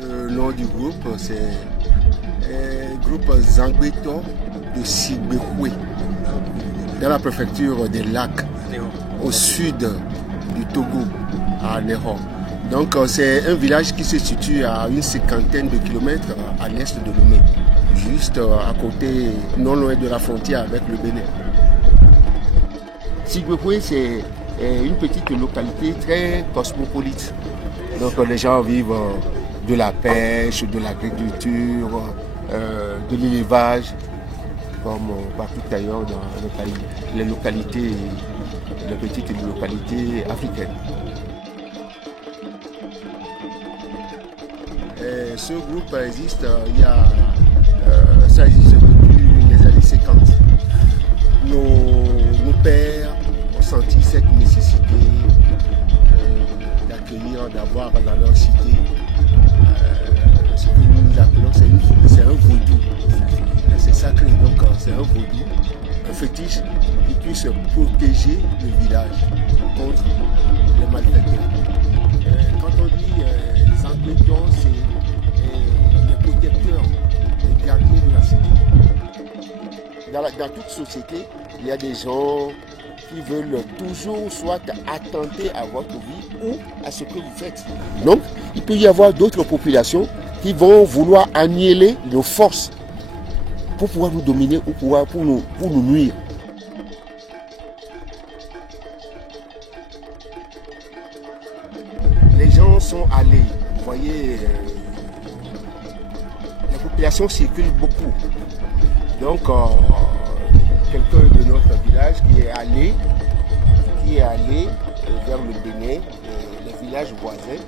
Le nom du groupe, c'est le groupe Zangbeto de Sigbekwe, dans la préfecture des Lacs, au sud du Togo, à Ného. Donc c'est un village qui se situe à une cinquantaine de kilomètres à l'est de Lomé, juste à côté, non loin de la frontière avec le Bénin. Sigbekwe, c'est une petite localité très cosmopolite. Donc les gens vivent de la pêche, de l'agriculture, de l'élevage, comme partout ailleurs dans les localités, les petites localités africaines. Et ce groupe existe, ça existe depuis les années 50. Nos pères ont senti cette nécessité d'accueillir, d'avoir dans leur cité ce que nous appelons, c'est un vaudou. C'est sacré, donc c'est un vaudou, un fétiche qui puisse protéger le village contre les malfaiteurs. Quand on dit les Zangbeto, c'est les protecteurs, les gardiens de la cité. Dans toute société, il y a des gens qui veulent toujours soit attenter à votre vie ou à ce que vous faites. Donc, il peut y avoir d'autres populations qui vont vouloir annihiler nos forces pour pouvoir nous dominer ou pour nous nuire. Les gens sont allés, vous voyez, la population circule beaucoup. Donc, quelqu'un de notre village qui est allé vers le Bénin, les villages voisins.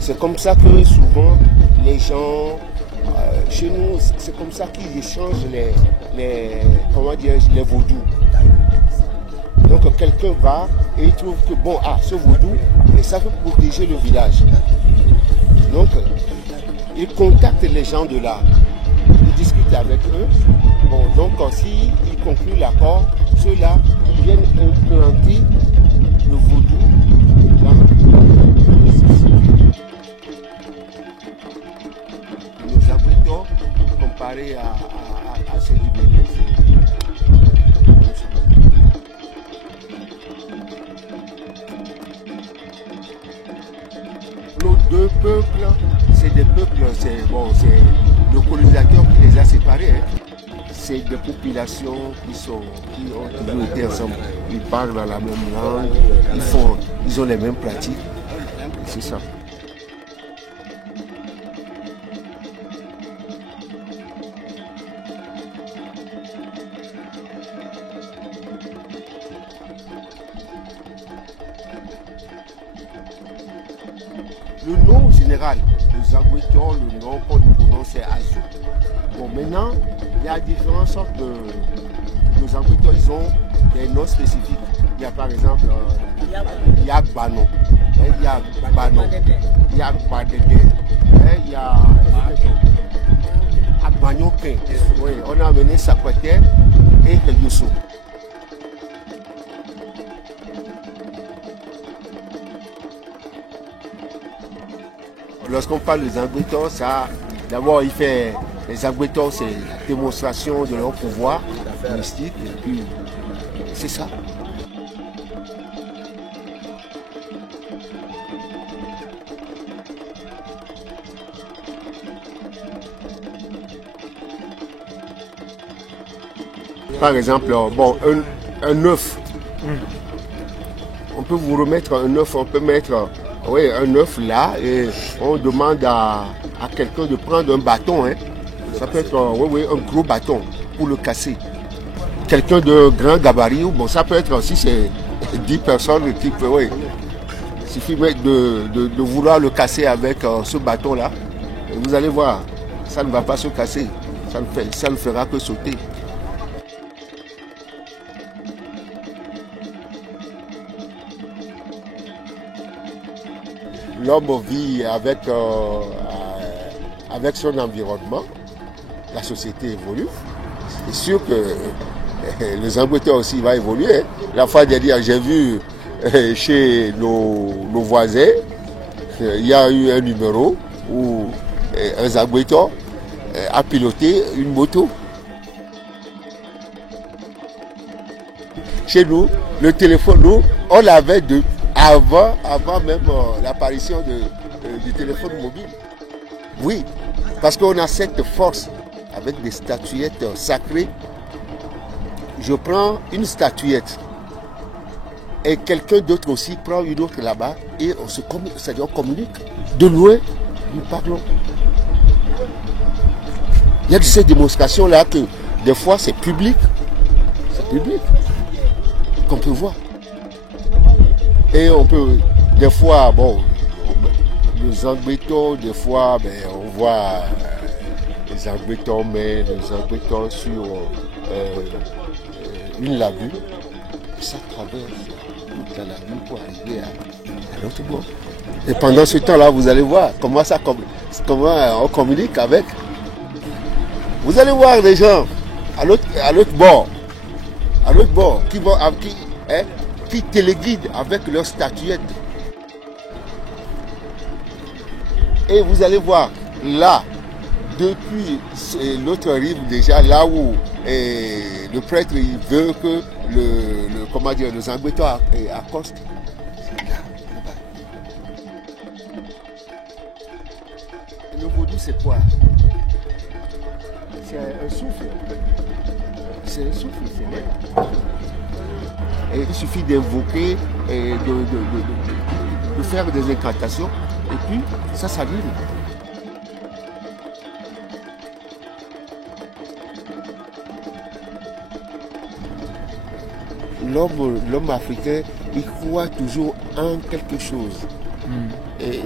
C'est comme ça que souvent les gens, chez nous, c'est comme ça qu'ils échangent les vaudous. Donc quelqu'un va et il trouve que ce vaudou, et ça peut protéger le village. Donc il contacte les gens de là, il discute avec eux. Donc s'ils concluent l'accord, ceux-là viennent implanter le vaudou dans nos Zangbeto comparé à ceux du Bénin. Nos deux peuples, c'est des peuples, c'est le colonisateur qui les a séparés. C'est des populations qui ont toujours été ensemble. Ils parlent dans la même langue, ils ont les mêmes pratiques. C'est ça. Le nom général de Zangbeto, le nom qu'on nous prononce, c'est Azou. Maintenant, il y a différentes sortes de Zangbeto, ils ont des noms spécifiques. Il y a par exemple Yagbano, Yagbano, Yagbadede, il y a Agbanyoke. Oui, on a amené Sakwete et Yosso. Lorsqu'on parle de Zangbeto, d'abord les Zangbeto, c'est la démonstration de leur pouvoir mystique, et puis c'est ça. Par exemple, un œuf. On peut vous remettre un œuf, on peut mettre un œuf là et on demande à quelqu'un de prendre un bâton. Ça peut être un gros bâton pour le casser. Quelqu'un de grand gabarit, ça peut être si c'est 10 personnes qui peuvent. Il suffit de vouloir le casser avec ce bâton-là. Vous allez voir, ça ne va pas se casser. Ça ne fera que sauter. L'homme vit avec son environnement, la société évolue. C'est sûr que les Zangbeto aussi va évoluer. La fois dernière, j'ai vu chez nos voisins, il y a eu un numéro où un Zangbeto a piloté une moto. Chez nous, le téléphone, nous, on l'avait avant même l'apparition du téléphone mobile. Oui, parce qu'on a cette force avec des statuettes sacrées. Je prends une statuette et quelqu'un d'autre aussi prend une autre là-bas et on communique. De loin, nous parlons. Il y a ces démonstrations-là que des fois c'est public. C'est public. Qu'on peut voir. Et on peut, des fois, bon, les Zangbeto, des fois, on voit les Zangbeto, mais les Zangbeto sur une lagune. Et ça traverse toute la lagune pour arriver à l'autre bord. Et pendant ce temps-là, vous allez voir comment on communique avec. Vous allez voir les gens à l'autre bord. À l'autre bord, qui téléguident avec leurs statuettes. Et vous allez voir, là, depuis l'autre rive déjà, là où le prêtre il veut que le Zangbeto accoste. Le vaudou, c'est quoi? C'est un souffle. C'est un souffle, c'est l'air. Et il suffit d'invoquer, de faire des incantations, et puis ça s'allume. L'homme africain, il croit toujours en quelque chose. Et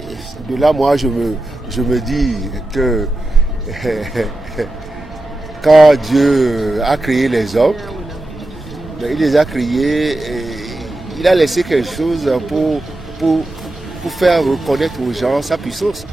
de là, moi, je me dis que quand Dieu a créé les hommes, il les a créés et il a laissé quelque chose pour faire reconnaître aux gens sa puissance.